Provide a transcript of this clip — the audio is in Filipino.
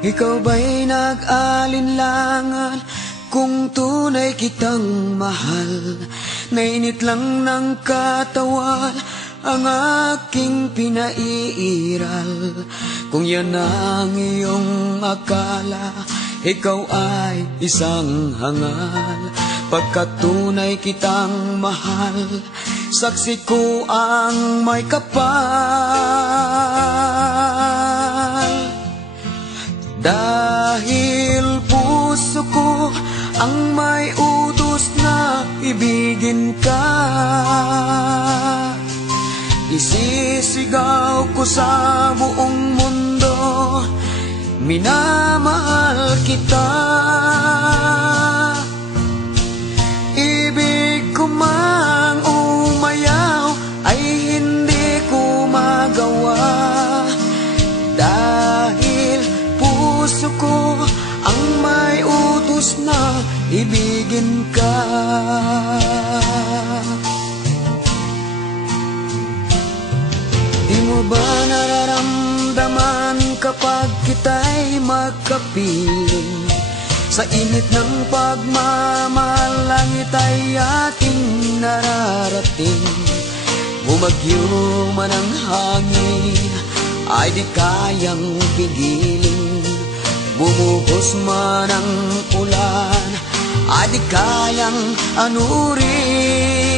Ikaw ba'y nag-alinlangan kung tunay kitang mahal? Nainit lang ng katawan ang aking pinaiiral. Kung yan ang iyong akala, ikaw ay isang hangal. Pagkat tunay kitang mahal, saksi ko ang may kapal. Dahil puso ko ang may utos na ibigin ka, isisigaw ko sa buong mundo, minamahal kita. Ibig ko mang umayaw ay hindi ko magawa, dahil puso ko ang may utos na ibigin ka. Di mo ba nararamdaman kapag kita'y magkapiling? Sa init ng pagmamahal, langit ay ating nararating. Bumagyo man ang hangin, ay di kayang pigilin. Bumuhos man ang ulan, ay di kayang anurin.